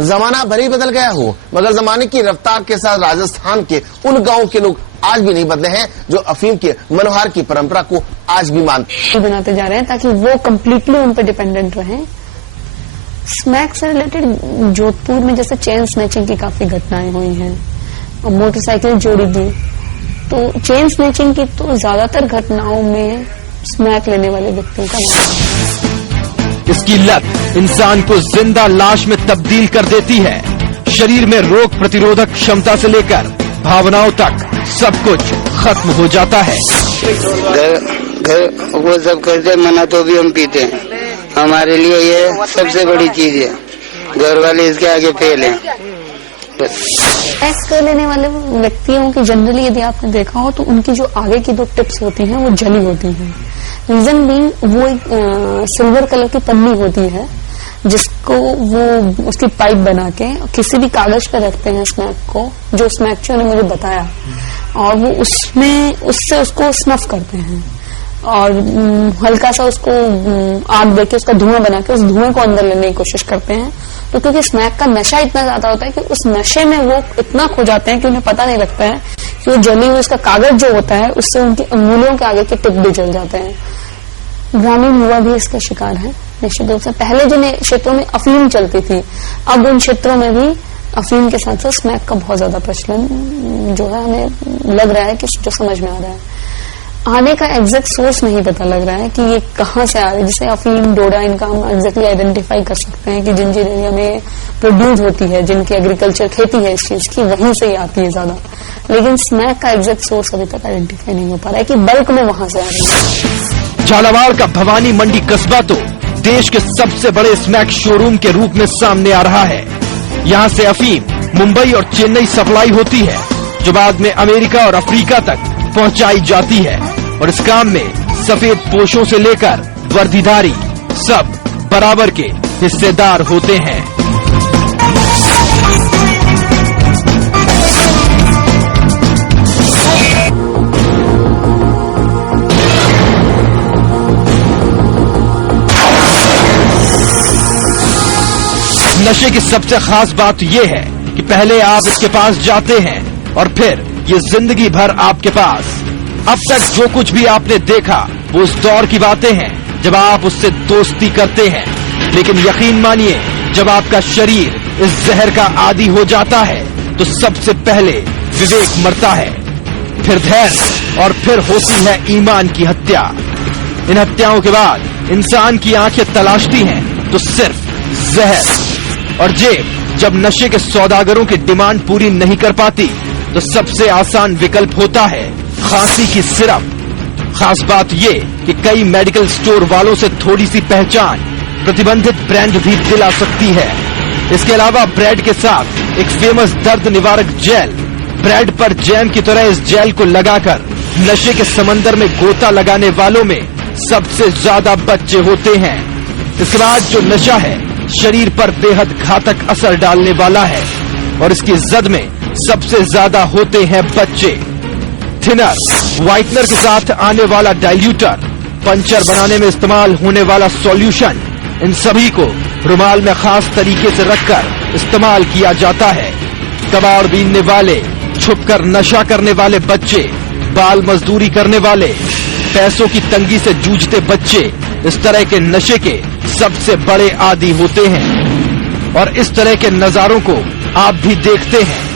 जमाना भले ही बदल गया हो, मगर जमाने की रफ्तार के साथ राजस्थान के उन गांवों के लोग आज भी नहीं बदले हैं जो अफीम के मनोहार की परंपरा को आज भी मानते बनाते जा रहे हैं ताकि वो कम्प्लीटली उन पर डिपेंडेंट रहें। स्मैक से रिलेटेड जोधपुर में जैसे चेन स्नैचिंग की काफी घटनाएं हुई हैं और मोटरसाइकिल जोड़ी दी, तो चेन स्नैचिंग की तो ज्यादातर घटनाओं में स्मैक लेने वाले व्यक्तियों का नाम है। इसकी लत इंसान को जिंदा लाश में तब्दील कर देती है। शरीर में रोग प्रतिरोधक क्षमता से लेकर भावनाओं तक सब कुछ खत्म हो जाता है। घर वो सब करते मना तो भी हम पीते हैं। हमारे लिए ये सबसे बड़ी चीज है, घर वाले इसके आगे फेल हैं। स्मैक लेने वाले व्यक्तियों की जनरली यदि आपने देखा हो तो उनकी जो आगे की दो टिप्स होती हैं वो जली होती हैं। रीजन बीइंग वो एक सिल्वर कलर की पन्नी होती है जिसको वो उसकी पाइप बना के किसी भी कागज पे रखते हैं स्मैक को, जो स्मैकचर ने मुझे बताया, और वो उससे उसको स्नफ करते हैं और हल्का सा उसको आग देके उसका धुआं बना के उस धुएं को अंदर लेने की कोशिश करते हैं। तो क्योंकि स्मैक का नशा इतना ज्यादा होता है कि उस नशे में वो इतना खो जाते हैं कि उन्हें पता नहीं लगता है कि वो जली हुई उसका कागज जो होता है उससे उनकी अंगुलियों के आगे के टिप भी जल जाते हैं। ग्रामीण युवा भी इसका शिकार है निश्चित रूप से। पहले जिन क्षेत्रों में अफीम चलती थी, अब उन क्षेत्रों में भी अफीम के साथ साथ स्मैक का बहुत ज्यादा प्रचलन जो है हमें लग रहा है कि जो समझ में आ रहा है। आने का एग्जैक्ट सोर्स नहीं पता लग रहा है कि ये कहाँ से आ रहा है। जैसे अफीम, डोडा, इनका हम एग्जैक्टली आइडेंटिफाई कर सकते हैं कि जिन जिन एरिया में प्रोड्यूस होती है, जिनकी एग्रीकल्चर खेती है इस चीज की, वहीं से ही आती है ज्यादा। लेकिन स्मैक का एग्जैक्ट सोर्स अभी तक आइडेंटिफाई नहीं हो पा रहा है कि बल्क में वहां से आ रही है। झालावाड़ का भवानी मंडी कस्बा तो देश के सबसे बड़े स्मैक शोरूम के रूप में सामने आ रहा है। यहाँ से अफीम मुंबई और चेन्नई सप्लाई होती है, जो बाद में अमेरिका और अफ्रीका तक पहुंचाई जाती है। और इस काम में सफेद पोशों से लेकर वर्दीधारी सब बराबर के हिस्सेदार होते हैं। नशे की सबसे खास बात यह है कि पहले आप इसके पास जाते हैं और फिर ये जिंदगी भर आपके पास। अब तक जो कुछ भी आपने देखा वो उस दौर की बातें हैं जब आप उससे दोस्ती करते हैं। लेकिन यकीन मानिए, जब आपका शरीर इस जहर का आदी हो जाता है तो सबसे पहले विवेक मरता है, फिर धैर्य और फिर होती है ईमान की हत्या। इन हत्याओं के बाद इंसान की आंखें तलाशती हैं तो सिर्फ जहर। और जेब जब नशे के सौदागरों की डिमांड पूरी नहीं कर पाती तो सबसे आसान विकल्प होता है खांसी की सिरप। खास बात ये कि कई मेडिकल स्टोर वालों से थोड़ी सी पहचान प्रतिबंधित ब्रांड भी दिला सकती है। इसके अलावा ब्रेड के साथ एक फेमस दर्द निवारक जेल, ब्रेड पर जैम की तरह इस जेल को लगाकर नशे के समंदर में गोता लगाने वालों में सबसे ज्यादा बच्चे होते हैं। इसके बाद जो नशा है शरीर पर बेहद घातक असर डालने वाला है और इसकी जद में सबसे ज्यादा होते हैं बच्चे। थिनर, व्हाइटनर के साथ आने वाला डाइल्यूटर, पंचर बनाने में इस्तेमाल होने वाला सॉल्यूशन, इन सभी को रुमाल में खास तरीके से रखकर इस्तेमाल किया जाता है। कबाड़ बीनने वाले, छुपकर नशा करने वाले बच्चे, बाल मजदूरी करने वाले, पैसों की तंगी से जूझते बच्चे इस तरह के नशे के सबसे बड़े आदी होते हैं। और इस तरह के नजारों को आप भी देखते हैं।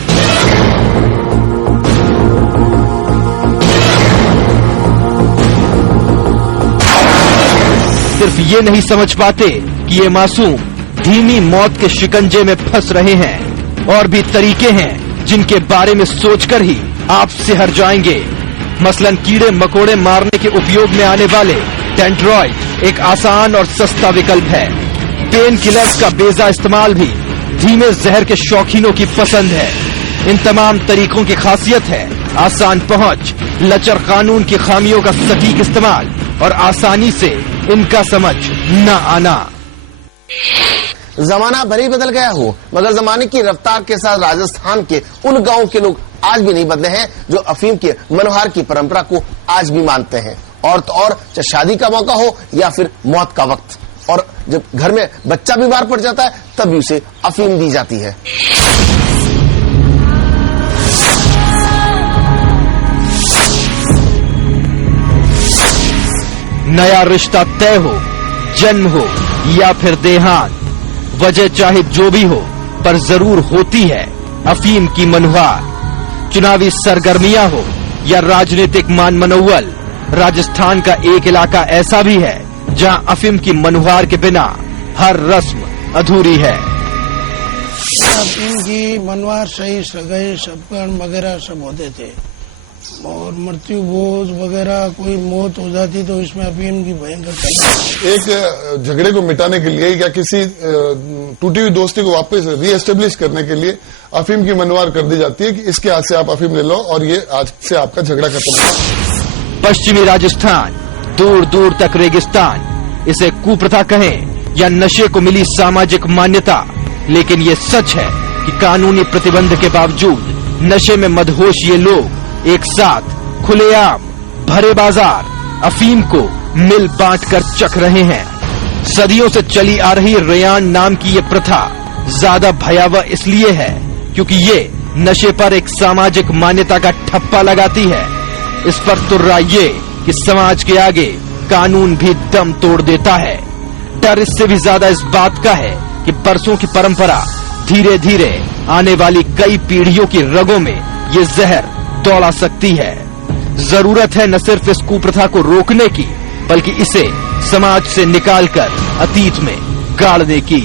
सिर्फ ये नहीं समझ पाते कि ये मासूम धीमी मौत के शिकंजे में फंस रहे हैं। और भी तरीके हैं जिनके बारे में सोचकर ही आप सिहर जाएंगे। मसलन कीड़े मकोड़े मारने के उपयोग में आने वाले टेंट्रॉइड एक आसान और सस्ता विकल्प है। पेन किलर्स का बेजा इस्तेमाल भी धीमे जहर के शौकीनों की पसंद है। इन तमाम तरीकों की खासियत है आसान पहुंच, लचर कानून की खामियों का सटीक इस्तेमाल और आसानी से इनका समझ न आना। जमाना भले ही बदल गया हो, मगर जमाने की रफ्तार के साथ राजस्थान के उन गांवों के लोग आज भी नहीं बदले हैं जो अफीम के मनोहार की परंपरा को आज भी मानते हैं। और तो और, चाहे शादी का मौका हो या फिर मौत का वक्त। और जब घर में बच्चा बीमार पड़ जाता है तब भी उसे अफीम दी जाती है। नया रिश्ता तय हो, जन्म हो या फिर देहांत, वजह चाहे जो भी हो पर जरूर होती है अफीम की मनुहार। चुनावी सरगर्मियां हो या राजनीतिक मान मनौवल, राजस्थान का एक इलाका ऐसा भी है जहां अफीम की मनुहार के बिना हर रस्म अधूरी है। अफीम की मनवार सही सगाई सबकन वगैरह सब होते थे और मृत्यु भोज वगैरह कोई मौत हो जाती तो इसमें अफीम की भयंकर एक झगड़े को मिटाने के लिए या किसी टूटी हुई दोस्ती को वापस रीएस्टेब्लिश करने के लिए अफीम की मनवार कर दी जाती है कि इसके हाथ से आप अफीम ले लो और ये आज से आपका झगड़ा खत्म हो। पश्चिमी राजस्थान, दूर दूर तक रेगिस्तान, इसे कुप्रथा कहें या नशे को मिली सामाजिक मान्यता, लेकिन ये सच है कि कानूनी प्रतिबंध के बावजूद नशे में मदहोश ये लोग एक साथ खुलेआम भरे बाजार अफीम को मिल बांट कर चख रहे हैं। सदियों से चली आ रही रेयान नाम की ये प्रथा ज्यादा भयावह इसलिए है क्योंकि ये नशे पर एक सामाजिक मान्यता का ठप्पा लगाती है। इस पर तुर्रा ये कि समाज के आगे कानून भी दम तोड़ देता है। डर इससे भी ज्यादा इस बात का है कि बरसों की परंपरा धीरे धीरे आने वाली कई पीढ़ियों की रगों में ये जहर दौड़ा सकती है। जरूरत है न सिर्फ इस कुप्रथा को रोकने की बल्कि इसे समाज से निकालकर अतीत में गाड़ने की।